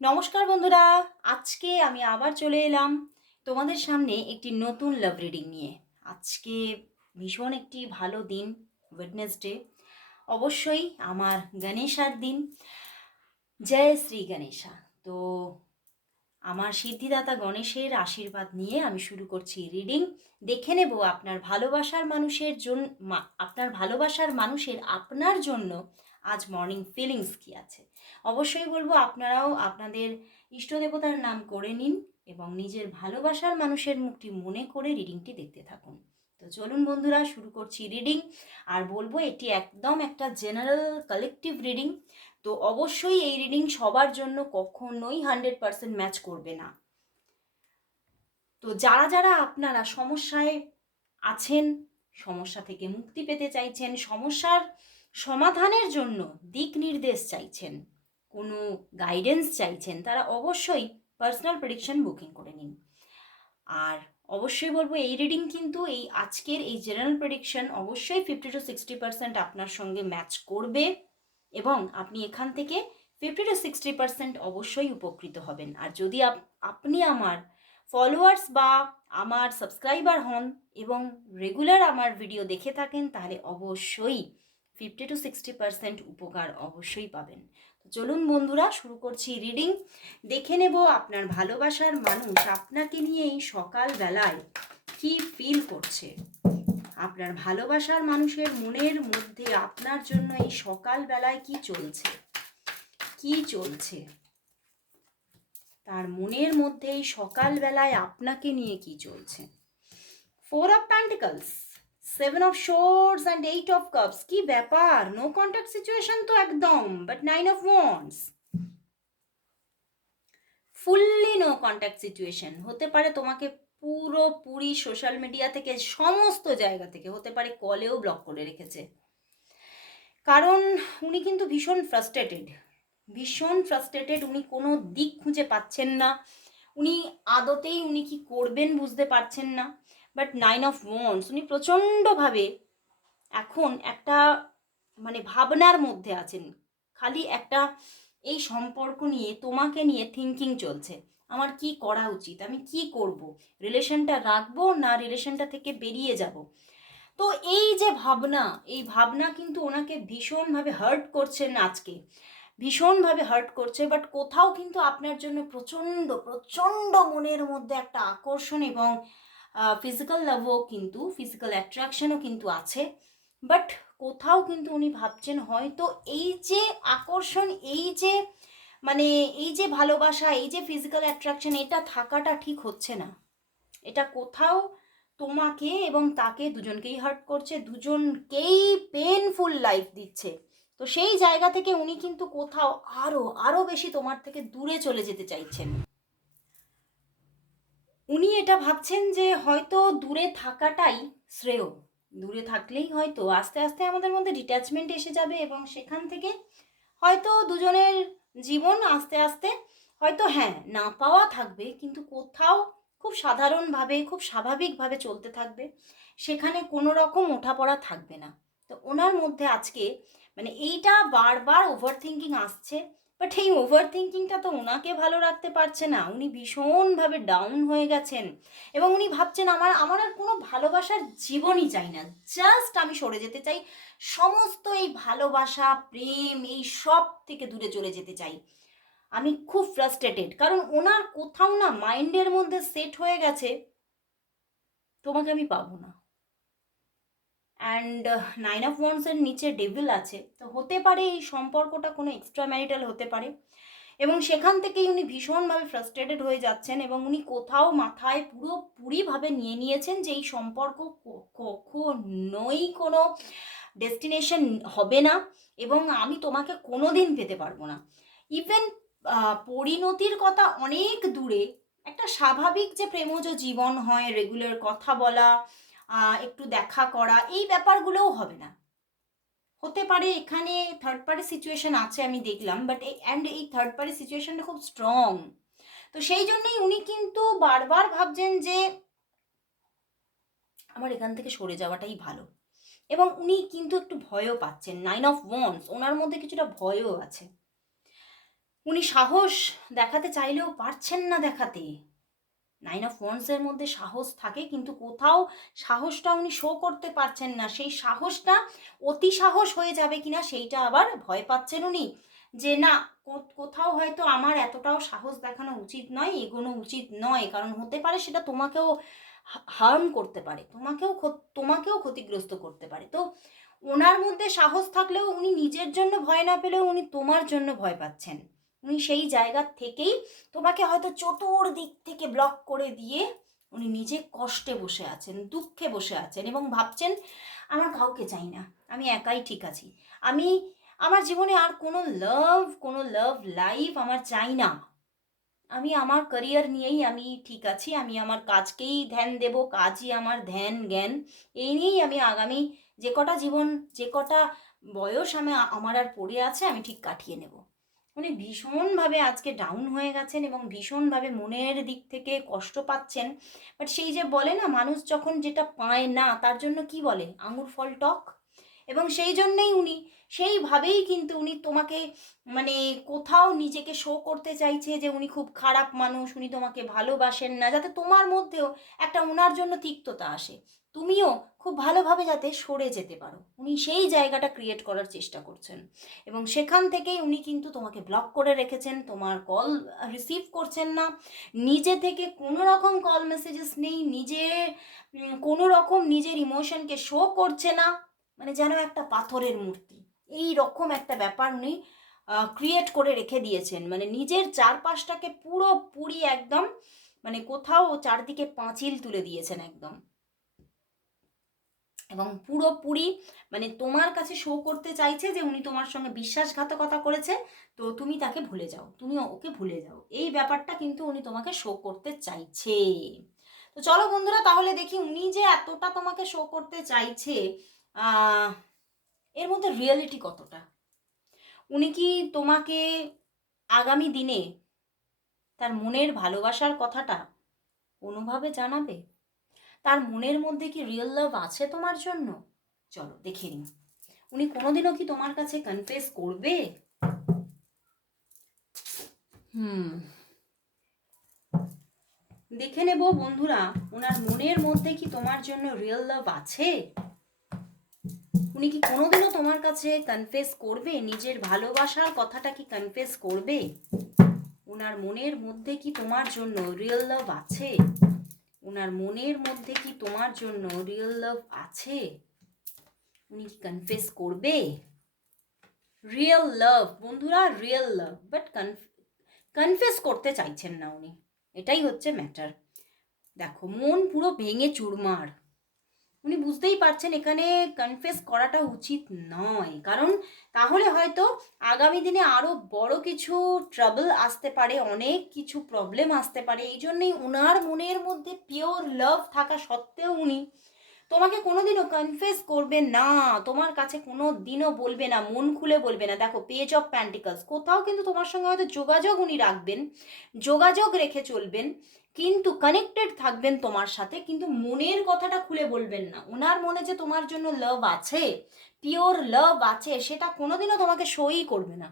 নমস্কার বন্ধুরা, আজকে আমি আবার চলে এলাম তোমাদের সামনে একটি নতুন লাভ রিডিং নিয়ে। আজকে ভীষণ একটি ভালো দিন ওয়েডনেসডে অবশ্যই আমার গণেশার দিন। জয় শ্রী গণেশা। তো আমার সিদ্ধিদাতা গণেশের আশীর্বাদ নিয়ে আমি শুরু করছি রিডিং দেখে নেব আপনার ভালোবাসার মানুষের জন্য আপনার ভালোবাসার মানুষের আপনার জন্য আজ মর্নিং ফিলিংস কী আছে? অবশ্যই বলব আপনারাও আপনাদের ইষ্ট দেবতার নাম করে নিন এবং নিজের ভালোবাসার মানুষের মুখটি মনে করে রিডিংটি দেখতে থাকুন। তো চলুন বন্ধুরা, শুরু করছি রিডিং আর বলব, এটি একদম একটা জেনারেল কালেকটিভ রিডিং তো অবশ্যই এই রিডিং সবার জন্য কখনোই হান্ড্রেড পারসেন্ট ম্যাচ করবে না। তো যারা যারা আপনারা সমস্যায় আছেন, সমস্যা থেকে মুক্তি পেতে চাইছেন, সমস্যার সমাধানের জন্য দিক নির্দেশ চাইছেন। কোনো গাইডেন্স চাইছেন, তারা অবশ্যই পার্সোনাল প্রেডিকশন বুকিং করে নিন। আর অবশ্যই বলব, এই রিডিং কিন্তু এই আজকের এই জেনারেল প্রেডিকশন অবশ্যই ফিফটি টু সিক্সটি পার্সেন্ট আপনার সঙ্গে ম্যাচ করবে এবং আপনি এখান থেকে ফিফটি টু সিক্সটি পার্সেন্ট অবশ্যই উপকৃত হবেন। আর যদি আপনি আমার ফলোয়ার্স বা আমার সাবস্ক্রাইবার হন এবং রেগুলার আমার ভিডিও দেখে থাকেন, তাহলে অবশ্যই ফিফটি টু সিক্সটি পার্সেন্ট উপকার অবশ্যই পাবেন। তো চলুন বন্ধুরা, শুরু করছি রিডিং দেখে নেব আপনার ভালোবাসার মানুষ আপনাকে নিয়ে নিয়েই সকালবেলায় কি ফিল করছে। আপনার ভালোবাসার মানুষের মনের মধ্যে আপনার জন্য এই সকালবেলায় কি চলছে? কি চলছে? তার মনের মধ্যে এই সকালবেলায় আপনাকে নিয়ে কি চলছে? Four of pentacles seven of swords and eight of cups কি ব্যাপার? নো কন্ট্যাক্ট সিচুয়েশন তো একদম but nine of wands fully no contact situation হতে পারে তোমাকে পুরোপুরি সোশ্যাল মিডিয়া থেকে, সমস্ত জায়গা থেকে, হতে পারে কলেও ব্লক করে রেখেছে। কারণ উনি কিন্তু ভীষণ ফ্রাস্ট্রেটেড ভীষণ ফ্রাস্ট্রেটেড উনি কোনো দিক খুঁজে পাচ্ছেন না। উনি আদতেই উনি কি করবেন বুঝতে পারছেন না। বাট নাইন অফ ওয়ান্স উনি প্রচণ্ডভাবে এখন একটা মানে ভাবনার মধ্যে আছেন। খালি একটা এই সম্পর্ক নিয়ে, তোমাকে নিয়ে থিঙ্কিং চলছে। আমার কি করা উচিত? আমি কি করব? রিলেশনটা রাখব না রিলেশনটা থেকে বেরিয়ে যাব? তো এই যে ভাবনা, এই ভাবনা কিন্তু ওনাকে ভীষণভাবে হার্ট করছেন আজকে। ভীষণভাবে হার্ট করছে বাট কোথাও কিন্তু আপনার জন্য প্রচণ্ড প্রচণ্ড মনের মধ্যে একটা আকর্ষণ এবং ফিজিক্যাল লাভও কিন্তু ফিজিক্যাল অ্যাট্রাকশনও কিন্তু আছে। বাট কোথাও কিন্তু উনি ভাবছেন হয়তো এই যে আকর্ষণ, এই যে মানে এই যে ভালোবাসা, এই যে ফিজিক্যাল অ্যাট্রাকশন এটা থাকাটা ঠিক হচ্ছে না। এটা কোথাও তোমাকে এবং তাকে দুজনকেই হার্ট করছে, দুজনকেই পেনফুল লাইফ দিচ্ছে। তো সেই জায়গা থেকে উনি কিন্তু কোথাও আরও আরও বেশি তোমার থেকে দূরে চলে যেতে চাইছেন। উনি এটা ভাবছেন যে হয়তো দূরে থাকাটাই শ্রেয়। দূরে থাকলেই হয়তো আস্তে আস্তে আমাদের মধ্যে ডিট্যাচমেন্ট এসে যাবে এবং সেখান থেকে হয়তো দুজনের জীবন আস্তে আস্তে হয়তো হ্যাঁ না পাওয়া থাকবে কিন্তু কোথাও খুব সাধারণভাবে, খুব স্বাভাবিকভাবে চলতে থাকবে। সেখানে কোনো রকম ওঠাপড়া থাকবে না। তো ওনার মধ্যে আজকে মানে এইটা বারবার ওভার থিঙ্কিং আসছে। বাট এই ওভার থিঙ্কিংটা তো ওনাকে ভালো রাখতে পারছে না। উনি ভীষণভাবে ডাউন হয়ে গেছেন। এবং উনি ভাবছেন, আমার আমার আর কোনো ভালোবাসার জীবনই চাই না। জাস্ট আমি সরে যেতে চাই। সমস্ত এই ভালোবাসা, প্রেম, এই সব থেকে দূরে চলে যেতে চাই। আমি খুব ফ্রাস্ট্রেটেড কারণ ওনার কোথাও না মাইন্ডের মধ্যে সেট হয়ে গেছে। তোমাকে আমি পাবো না। অ্যান্ড নাইন অফ ওয়ান্সের নিচে ডেভিল আছে। তো হতে পারে এই সম্পর্কটা কোনো এক্সট্রা ম্যারিটাল হতে পারে। এবং সেখান থেকেই উনি ভীষণভাবে ফ্রাস্ট্রেটেড হয়ে যাচ্ছেন এবং উনি কোথাও মাথায় পুরোপুরিভাবে নিয়ে নিয়েছেন যে এই সম্পর্ক কখনোই কোনো ডেস্টিনেশন হবে না এবং আমি তোমাকে কোনো দিন পেতে পারব না। ইভেন পরিণতির কথা অনেক দূরে একটা স্বাভাবিক যে প্রেমজ জীবন হয় রেগুলার কথা বলা একটু দেখা করা, এই ব্যাপারগুলোও হবে না। হতে পারে এখানে থার্ড পার্টি সিচুয়েশন আছে, আমি দেখলাম বাট এই অ্যান্ড এই থার্ড পার্টি সিচুয়েশনটা খুব স্ট্রং তো সেই জন্যই উনি কিন্তু বারবার ভাবছেন যে আমার এখান থেকে সরে যাওয়াটাই ভালো। এবং উনি কিন্তু একটু ভয়ও পাচ্ছেন নাইন অফ ওয়ান্স ওনার মধ্যে কিছুটা ভয়ও আছে। উনি সাহস দেখাতে চাইলেও পারছেন না দেখাতে। নাইন অফ ওয়ান্সের মধ্যে সাহস থাকে, কিন্তু কোথাও সাহসটা উনি শো করতে পারছেন না। সেই সাহসটা অতি সাহস হয়ে যাবে কিনা, সেইটা আবার ভয় পাচ্ছেন উনি যে, না কোথাও হয়তো আমার এতটাও সাহস দেখানো উচিত নয়, এগোনো উচিত নয়, কারণ হতে পারে সেটা তোমাকেও হার্ম করতে পারে, তোমাকেও তোমাকেও ক্ষতিগ্রস্ত করতে পারে। তো ওনার মধ্যে সাহস থাকলেও উনি নিজের জন্য ভয় না পেলেও উনি তোমার জন্য ভয় পাচ্ছেন। উনি সেই জায়গা থেকেই তোমাকে হয়তো চতুর্দিক থেকে ব্লক করে দিয়ে উনি নিজে কষ্টে বসে আছেন, দুঃখে বসে আছেন এবং ভাবছেন, আমার কাউকে চাই না, আমি একাই ঠিক আছি। আমি, আমার জীবনে আর কোনো লাভ কোনো লাভ লাইফ আমার চাই না। আমি আমার ক্যারিয়ার নিয়েই আমি ঠিক আছি, আমি আমার কাজকেই ধ্যান দেব, কাজই আমার ধ্যান, জ্ঞান। এই নিয়েই আমি আগামী যে কটা জীবন, যে কটা বয়স আমি, আমার আর পড়ে আছে, আমি ঠিক কাটিয়ে নেব। উনি ভীষণভাবে আজকে ডাউন হয়ে গেছেন এবং ভীষণভাবে মনের দিক থেকে কষ্ট পাচ্ছেন। বাট সেই যে বলে না, মানুষ যখন যেটা পায় না, তার জন্য কি বলে? আঙুর ফল টক? এবং সেই জন্যেই উনি, সেইভাবেই কিন্তু উনি তোমাকে মানে কোথাও নিজেকে শো করতে চাইছে যে উনি খুব খারাপ মানুষ, উনি তোমাকে ভালোবাসেন না, যাতে তোমার মধ্যেও একটা ওনার জন্য তিক্ততা আসে। তুমিও খুব ভালোভাবে যাতে সরে যেতে পারো। উনি সেই জায়গাটা ক্রিয়েট করার চেষ্টা করছেন। এবং সেখান থেকেই উনি কিন্তু তোমাকে ব্লক করে রেখেছেন, তোমার কল রিসিভ করছেন না। নিজে থেকে কোনো রকম কল মেসেজেস নেই, নিজে কোনো রকম নিজের ইমোশনকে শো করছে না। মানে যেন একটা পাথরের মূর্তি। এই রকম একটা ব্যাপার উনি ক্রিয়েট করে রেখে দিয়েছেন। মানে নিজের চারপাশটাকে পুরোপুরি একদম মানে কোথাও চারদিকে পাঁচিল তুলে দিয়েছেন একদম। এবং পুরোপুরি মানে তোমার কাছে শো করতে চাইছে যে উনি তোমার সঙ্গে বিশ্বাসঘাতকতা করেছে, তো তুমি তাকে ভুলে যাও। তুমি ওকে ভুলে যাও। এই ব্যাপারটা কিন্তু উনি তোমাকে শো করতে চাইছে। তো চলো বন্ধুরা, তাহলে দেখি উনি যে এতটা তোমাকে শো করতে চাইছে এর মধ্যে রিয়েলিটি কতটা? উনি কি তোমাকে আগামী দিনে তার মনের ভালোবাসার কথাটা কোনোভাবে জানাবে? তার মনের মধ্যে কি রিয়েল লাভ আছে তোমার জন্য? চলো, দেখে নিই। উনি কোনোদিনও কি তোমার কাছে কনফেস করবে? হুম। দেখে নেব বন্ধুরা, ওনার মনের মধ্যে কি তোমার জন্য রিয়েল লাভ আছে? উনি কি কোনোদিনও তোমার কাছে কনফেস করবে? নিজের ভালোবাসার কথাটা কি কনফেস করবে? ওনার মনের মধ্যে কি তোমার জন্য রিয়েল লাভ আছে? ওনার মনের মধ্যে কি তোমার জন্য রিয়েল লাভ আছে? উনি কি কনফেস করবে? রিয়েল লাভ বন্ধুরা রিয়েল লাভ বাট কনফেস করতে চাইছেন না উনি। এটাই হচ্ছে ম্যাটার দেখো, মন পুরো ভেঙে চুরমার। উনি বুঝতেই পারছেন এখানে কনফেস করাটা উচিত নয়। কারণ তাহলে হয়তো আগামী দিনে আরও বড় কিছু ট্রাবল আসতে পারে, অনেক কিছু প্রবলেম আসতে পারে। এই জন্যই ওনার মনের মধ্যে পিওর লাভ থাকা সত্ত্বেও উনি তোমাকে কোনোদিনও কনফেস করবে না, তোমার কাছে কোনো দিনও বলবে না, মন খুলে বলবে না। দেখো পেজ অফ প্যান্টিকলস কোথাও কিন্তু তোমার সঙ্গে হয়তো যোগাযোগ উনি রাখবেন, যোগাযোগ রেখে চলবেন। কিন্তু কানেক্টেড থাকবেন তোমার সাথে, কিন্তু মনের কথাটা খুলে বলবেন না। ওনার মনে যে তোমার জন্য লাভ আছে পিওর লাভ আছে, সেটা কোনোদিনও তোমাকে শোই করবে না।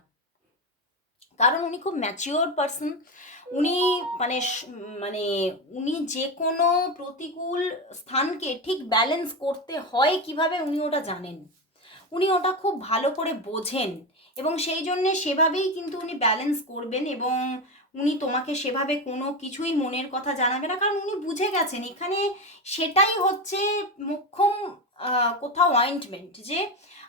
কারণ উনি খুব ম্যাচিওর পারসন উনি মানে মানে উনি যে কোনো প্রতিকূল স্থানকে ঠিক ব্যালেন্স করতে হয় কীভাবে উনি ওটা জানেন। উনি ওটা খুব ভালো করে বোঝেন এবং সেই জন্যে সেভাবেই কিন্তু উনি ব্যালেন্স করবেন এবং উনি তোমাকে সেভাবে কোনো কিছুই মনের কথা জানাবে না। কারণ উনি বুঝে গেছেন, এখানে সেটাই হচ্ছে মোক্ষম কোথাও অয়েন্টমেন্ট যে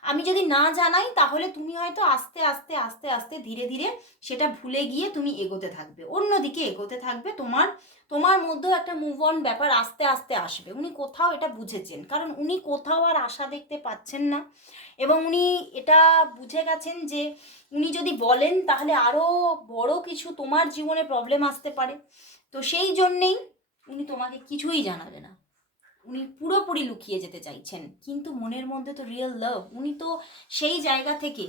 আমি যদি না জানাই তাহলে তুমি হয়তো আস্তে আস্তে আস্তে আস্তে ধীরে ধীরে সেটা ভুলে গিয়ে তুমি এগোতে থাকবে। অন্যদিকে এগোতে থাকবে তোমার তোমার মধ্যেও একটা মুভ অন ব্যাপার আস্তে আস্তে আসবে। উনি কোথাও এটা বুঝেছেন। কারণ উনি কোথাও আর আশা দেখতে পাচ্ছেন না। এবং উনি এটা বুঝে গেছেন যে উনি যদি বলেন তাহলে আরও বড় কিছু তোমার জীবনে প্রবলেম আসতে পারে। তো সেই জন্যেই উনি তোমাকে কিছুই জানাবে না। উনি পুরোপুরি লুকিয়ে যেতে চাইছেন। কিন্তু মনের মধ্যে তো রিয়েল লাভ উনি তো সেই জায়গা থেকে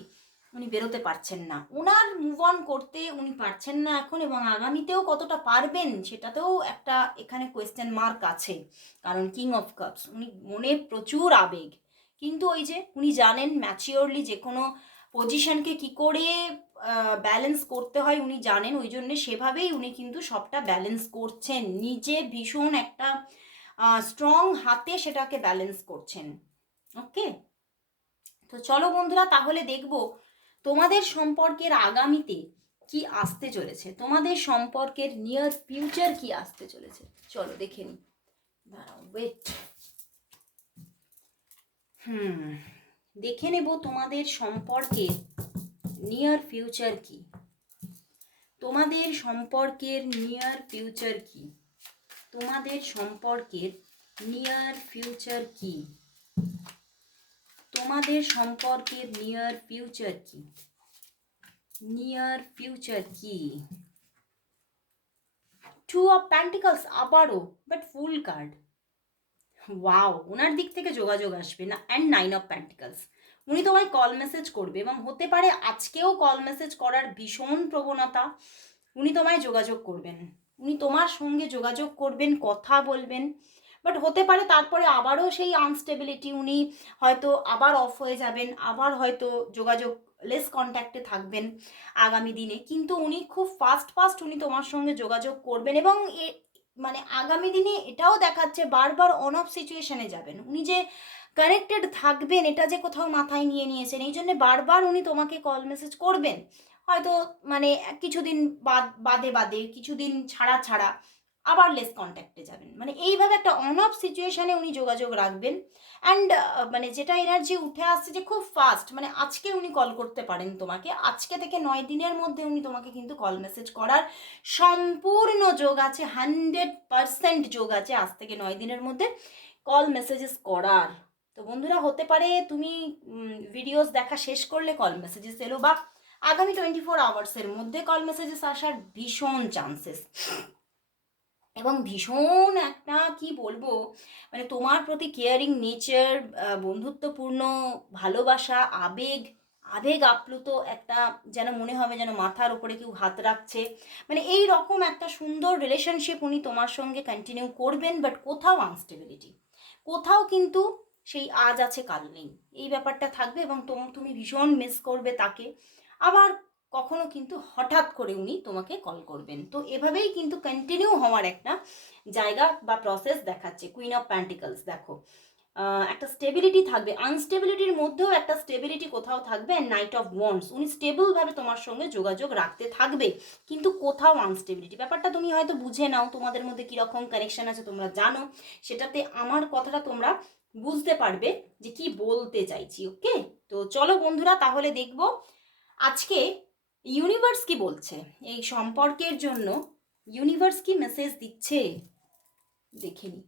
উনি বেরোতে পারছেন না। ওনার মুভ অন করতে উনি পারছেন না এখন এবং আগামীতেও কতটা পারবেন সেটাতেও একটা এখানে কোয়েশ্চেন মার্ক আছে। কারণ কিং অফ কাপস উনি মনে প্রচুর আবেগ। কিন্তু ওই যে উনি জানেন ম্যাচিওরলি যে কোনো পজিশনকে কি করে ব্যালেন্স করতে হয় উনি জানেন, ওই জন্য সেভাবেই উনি কিন্তু সবটা ব্যালেন্স করছেন। নিজে ভীষণ একটা স্ট্রং হাতে সেটাকে ব্যালেন্স করছেন। ওকে? তো চলো বন্ধুরা, তাহলে দেখব তোমাদের সম্পর্কের আগামীতে কি আসতে চলেছে। তোমাদের সম্পর্কের নিয়ার ফিউচার কি আসতে চলেছে। চলো দেখে নি দাঁড়াও ওয়েট হুম, দেখে নেব তোমাদের সম্পর্কের নিয়ার ফিউচার কি। তোমাদের সম্পর্কের নিয়ার ফিউচার কি। তোমাদের সম্পর্কের নিয়ার ফিউচার কি। তোমাদের সম্পর্কের নিয়ার ফিউচার কি। নিয়ার ফিউচার কি। টু অফ প্যান্টিকলস আবারও বাট ফুল কার্ড ওয়াও ওনার দিক থেকে যোগাযোগ আসবে না। অ্যান্ড নাইন অফ প্যান্টিকলস উনি তোমায় কল মেসেজ করবে এবং হতে পারে আজকেও কল মেসেজ করার ভীষণ প্রবণতা। উনি তোমায় যোগাযোগ করবেন। উনি তোমার সঙ্গে যোগাযোগ করবেন, কথা বলবেন। বাট হতে পারে তারপরে আবারও সেই আনস্টেবিলিটি উনি হয়তো আবার অফ হয়ে যাবেন, আবার হয়তো যোগাযোগ লেস কন্ট্যাক্টে থাকবেন আগামী দিনে। কিন্তু উনি খুব ফাস্ট ফাস্ট উনি তোমার সঙ্গে যোগাযোগ করবেন এবং মানে আগামী দিনে এটাও দেখাচ্ছে বারবার অন অফ সিচুয়েশনে যাবেন। উনি যে কানেক্টেড থাকবেন, এটা যে কোথাও মাথায় নিয়ে নিয়েছেন, এই জন্য বারবার উনি তোমাকে কল মেসেজ করবেন। হয়তো মানে কিছুদিন বাদ, বাদে বাদে, কিছুদিন ছাড়া ছাড়া। আবার লেস কন্ট্যাক্টে যাবেন। মানে এইভাবে একটা অন অফ সিচুয়েশানে উনি যোগাযোগ রাখবেন। অ্যান্ড মানে যেটা এনার্জি উঠে আসছে যে খুব ফাস্ট মানে আজকে উনি কল করতে পারেন তোমাকে, আজকে থেকে নয় দিনের মধ্যে উনি তোমাকে কিন্তু কল মেসেজ করার সম্পূর্ণ যোগ আছে হান্ড্রেড পারসেন্ট যোগ আছে আজ থেকে নয় দিনের মধ্যে কল মেসেজেস করার। তো বন্ধুরা, হতে পারে তুমি ভিডিওস দেখা শেষ করলে কল মেসেজেস এলো বা আগামী টোয়েন্টি ফোর আওয়ার্সের মধ্যে কল মেসেজেস আসার ভীষণ চান্সেস এবং ভীষণ একটা, কি বলব মানে তোমার প্রতি কেয়ারিং নেচার বন্ধুত্বপূর্ণ, ভালোবাসা, আবেগ আবেগ আপ্লুত একটা যেন মনে হবে যেন মাথার উপরে কেউ হাত রাখছে। মানে এই রকম একটা সুন্দর রিলেশনশিপ উনি তোমার সঙ্গে কন্টিনিউ করবেন বাট কোথাও আনস্টেবিলিটি কোথাও কিন্তু সেই আজ আছে, কাল নেই। এই ব্যাপারটা থাকবে এবং তুমি ভীষণ মিস করবে তাকে। আবার কখনো কিন্তু হঠাৎ করে উনি তোমাকে কল করবেন। তো এভাবেই কিন্তু কন্টিনিউ হওয়ার একটা জায়গা বা প্রসেস দেখাচ্ছে। কুইন অফ প্যান্টিকলস দেখো। একটা স্টেবিলিটি থাকবে। আনস্টেবিলিটির মধ্যেও একটা স্টেবিলিটি কোথাও থাকবে। নাইট অফ ওয়ান্স উনি স্টেবলভাবে তোমার সঙ্গে যোগাযোগ রাখতে থাকবে। কিন্তু কোথাও আনস্টেবিলিটি ব্যাপারটা তুমি হয়তো বুঝে নাও, তোমাদের মধ্যে কীরকম কানেকশন আছে তোমরা জানো। সেটাতে আমার কথাটা তোমরা বুঝতে পারবে যে কি বলতে চাইছি ওকে তো চলো বন্ধুরা, তাহলে দেখব। আজকে ইউনিভার্স কি বলছে? এই সম্পর্কের জন্য ইউনিভার্স কি মেসেজ দিচ্ছে? দেখে নি।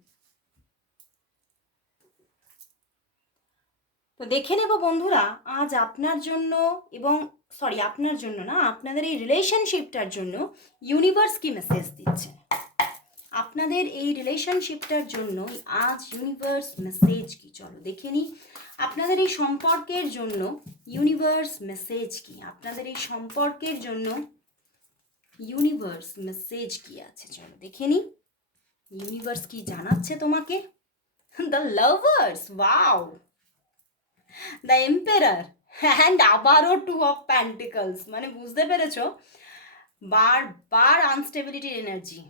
তো দেখে নেব বন্ধুরা, আজ আপনার জন্য এবং সরি আপনার জন্য না, আপনাদের এই রিলেশনশিপটার জন্য ইউনিভার্স কি মেসেজ দিচ্ছে? আপনাদের এই রিলেশনশিপটার জন্য আজ ইউনিভার্স মেসেজ কি? চলো দেখে নিই। আপনাদের এই সম্পর্কের জন্য ইউনিভার্স মেসেজ কি? আপনাদের এই সম্পর্কের জন্য ইউনিভার্স মেসেজ কি আছে? চলো দেখে নিই। ইউনিভার্স কি জানাচ্ছে তোমাকে? The lovers wow the emperor and আবারও টু অফ প্যান্টিকলস মানে বুঝতে পেরেছ? বার বার আনস্টেবিলিটির energy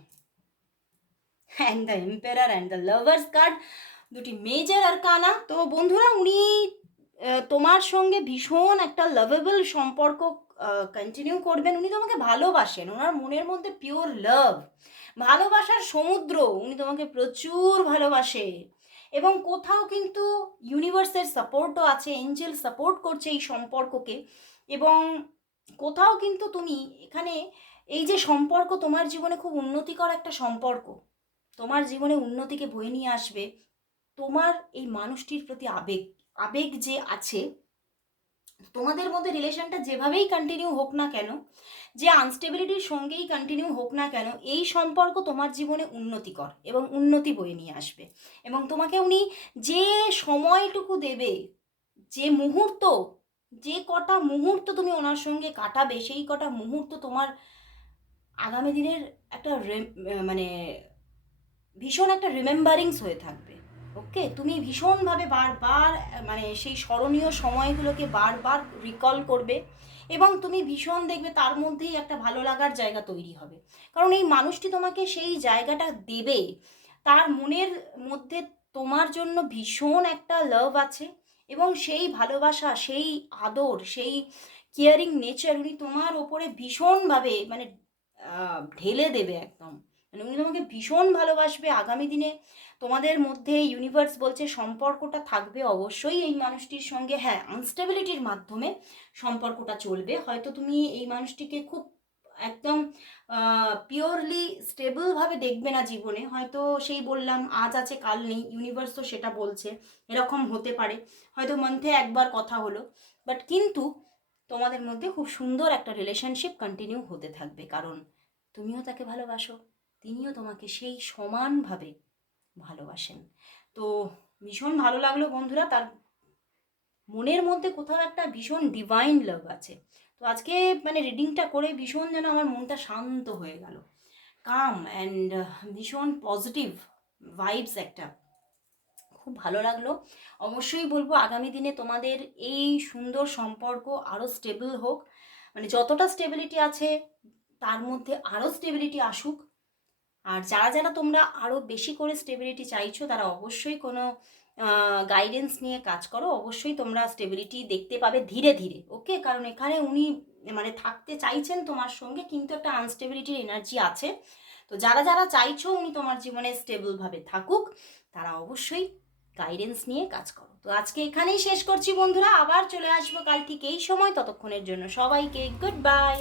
and the emperor and the lovers card দুটি মেজর আর কানা তো বন্ধুরা, উনি তোমার সঙ্গে ভীষণ একটা লাভেবল সম্পর্ক কন্টিনিউ করবেন। উনি তোমাকে ভালোবাসেন, ওনার মনের মধ্যে পিওর লাভ ভালোবাসার সমুদ্র, উনি তোমাকে প্রচুর ভালোবাসে। এবং কোথাও কিন্তু ইউনিভার্সের সাপোর্টও আছে এঞ্জেল সাপোর্ট করছে এই সম্পর্ককে। এবং কোথাও কিন্তু তুমি এখানে, এই যে সম্পর্ক, তোমার জীবনে খুব উন্নতিকর একটা সম্পর্ক। তোমার জীবনে উন্নতিকে বয়ে নিয়ে আসবে, তোমার এই মানুষটির প্রতি আবেগ আবেগ যে আছে, তোমাদের মধ্যে রিলেশনটা যেভাবেই কন্টিনিউ হোক না কেন, যে আনস্টেবিলিটির সঙ্গেই কন্টিনিউ হোক না কেন, এই সম্পর্ক তোমার জীবনে উন্নতিকর এবং উন্নতি বয়ে নিয়ে আসবে। এবং তোমাকে উনি যে সময়টুকু দেবে, যে মুহূর্ত, যে কটা মুহূর্ত তুমি ওনার সঙ্গে কাটাবে, সেই কটা মুহূর্ত তোমার আগামী দিনের একটা মানে ভীষণ একটা রিমেম্বারিংস হয়ে থাকবে। ওকে তুমি ভীষণভাবে বারবার মানে সেই স্মরণীয় সময়গুলোকে বারবার রিকল করবে এবং তুমি ভীষণ দেখবে তার মধ্যেই একটা ভালো লাগার জায়গা তৈরি হবে। কারণ এই মানুষটি তোমাকে সেই জায়গাটা দেবে। তার মনের মধ্যে তোমার জন্য ভীষণ একটা লাভ আছে এবং সেই ভালোবাসা, সেই আদর, সেই কেয়ারিং নেচার উনি তোমার ওপরে ভীষণভাবে মানে ঢেলে দেবে একদম। মানে উনি তোমাকে ভীষণ ভালোবাসবে আগামী দিনে। তোমাদের মধ্যে ইউনিভার্স বলছে সম্পর্কটা থাকবে অবশ্যই এই মানুষটির সঙ্গে। হ্যাঁ আনস্টেবিলিটির মাধ্যমে সম্পর্কটা চলবে। হয়তো তুমি এই মানুষটিকে খুব একদম পিওরলি স্টেবলভাবে দেখবে না জীবনে। হয়তো সেই বললাম, আজ আছে, কাল নেই ইউনিভার্স তো সেটা বলছে। এরকম হতে পারে। হয়তো মন্থে একবার কথা হলো। বাট কিন্তু তোমাদের মধ্যে খুব সুন্দর একটা রিলেশনশিপ কন্টিনিউ হতে থাকবে। কারণ তুমিও তাকে ভালোবাসো। তিনিও তোমাকে সেই সমানভাবে ভালোবাসেন। তো ভীষণ ভালো লাগল বন্ধুরা, তার মনের মধ্যে কোথাও একটা ভীষণ ডিভাইন লাভ আছে। তো আজকে মানে রিডিংটা করে ভীষণ যেন আমার মনটা শান্ত হয়ে গেল। কাম অ্যান্ড ভীষণ পজিটিভ ভাইবস একটা। খুব ভালো লাগল। অবশ্যই বলব আগামী দিনে তোমাদের এই সুন্দর সম্পর্ক আরও স্টেবল হোক। মানে যতটা স্টেবিলিটি আছে, তার মধ্যে আরও স্টেবিলিটি আসুক। আর যারা যারা তোমরা আরও বেশি করে স্টেবিলিটি চাইছো, তারা অবশ্যই কোনো গাইডেন্স নিয়ে কাজ করো। অবশ্যই তোমরা স্টেবিলিটি দেখতে পাবে ধীরে ধীরে ওকে কারণ এখানে উনি মানে থাকতে চাইছেন তোমার সঙ্গে, কিন্তু একটা আনস্টেবিলিটির এনার্জি আছে। তো যারা যারা চাইছো উনি তোমার জীবনে স্টেবলভাবে থাকুক, তারা অবশ্যই গাইডেন্স নিয়ে কাজ করো। তো আজকে এখানেই শেষ করছি বন্ধুরা। আবার চলে আসব কাল ঠিক এই সময়। ততক্ষণের জন্য সবাইকে গুড বাই